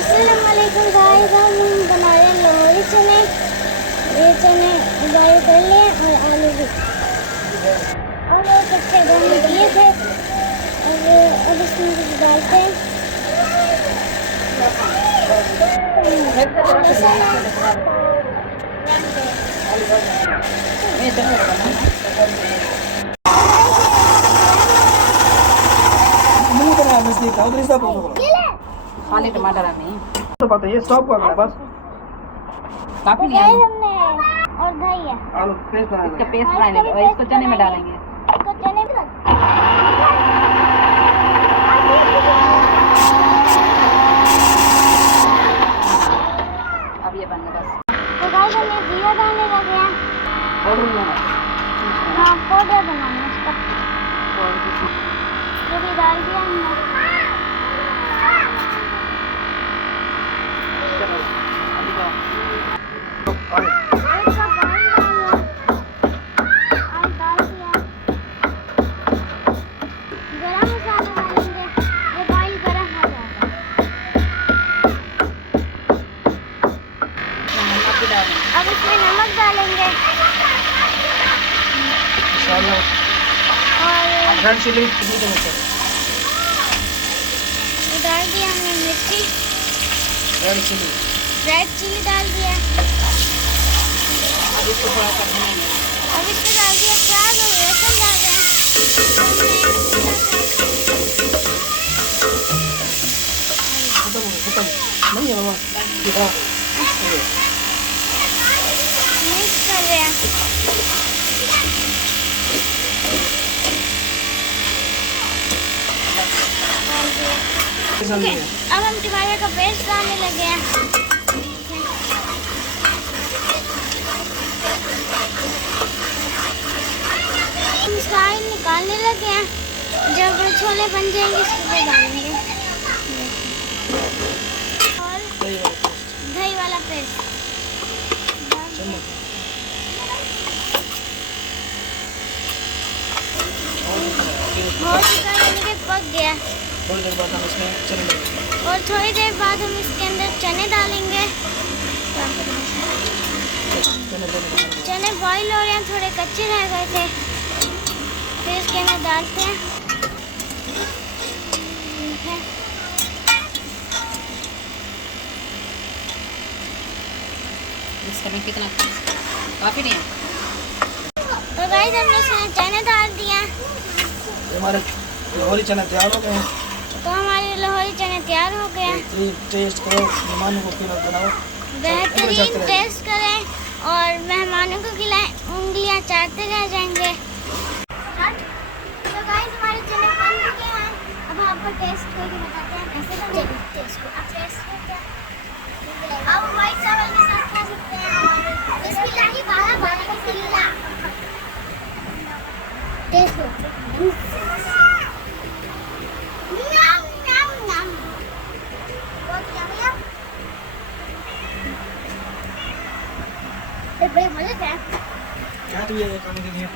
अस्सलाम वालेकुम गाइस, हम बना रहे हैं लाहौरी चने। ये चने बॉयल कर लिए और आलू भी और वो कच्चे गम दिए थे और अब इसमें कुछ डालते हैं। खाली टमाटर नहीं तो पता है ये स्टॉप कर रहा है बस काफी तो नहीं गाइस है। हमने और दही है, आलू पेस्ट बना इसका पेस्ट बनाएंगे और इसको चने में डालेंगे। इसको चने में अब ये बन गया बस। तो गाइस हमें जीरा डालने लगे हैं। ऑर्डर बनाना हाँ, पाउडर बनाना है इसका। ये भी डाल दिया हमने। अभी जाओ। इसका पानी डालना और डाल दिया। गरम मसाला डालेंगे, ये बॉइल गरम हो जाता है। नमक भी डालेंगे। अब इसमें नमक डालेंगे इंशाल्लाह और रेड चिली कितनी चम्मच डाल दिया हमने मिर्ची, रेड चिली रेड चिली डाल दिया। अब इसको थोड़ा सा भूनेंगे। अब इसमें डाल दिया प्याज और लहसुन डाल रहे हैं। खत्म नहीं है मामा दिखा मिक्स कर रहे हैं। ओके, अब हम टमाटर का पेस्ट डालने लगे हैं। हम इसका ऑयल निकालने लगे हैं। जब छोले बन जाएंगे इसके ऊपर डालेंगे और दही वाला पेस्ट बहुत ही पक गया थोड़ी देर बाद हम इसमें चने डालेंगे और थोड़ी देर बाद हम इसके अंदर चने डालेंगे। चने बॉईल हो रहे हैं, थोड़े कच्चे रह गए थे, फिर इसके अंदर डालते हैं। ठीक है, इसका में कितना काफी नहीं है। तो गाइस हमने इसमें चने डाल दिए हैं। हमारे लाहौरी चने तैयार हो गए हैं। तो हमारे लाहौरी चने तैयार हो गए हैं। टेस्ट करो मेहमानों को खिलाओ बनाओ बेहतरीन टेस्ट करें और मेहमानों को खिलाएं, उंगलियां चाटते रह जाएंगे। तो गाइस हमारे चने बन चुके हैं। अब आपको टेस्ट करके बताते हैं कैसे बने। अब टेस्ट करते हैं। अब व्हाइट चावल के साथ खा सकते हैं और बिस्मिल्लाह बिस्मिल्लाह टेस्ट करो। नम नम नम, बहुत यम्मी है। बड़े मजे से क्या तो ये खाने के लिए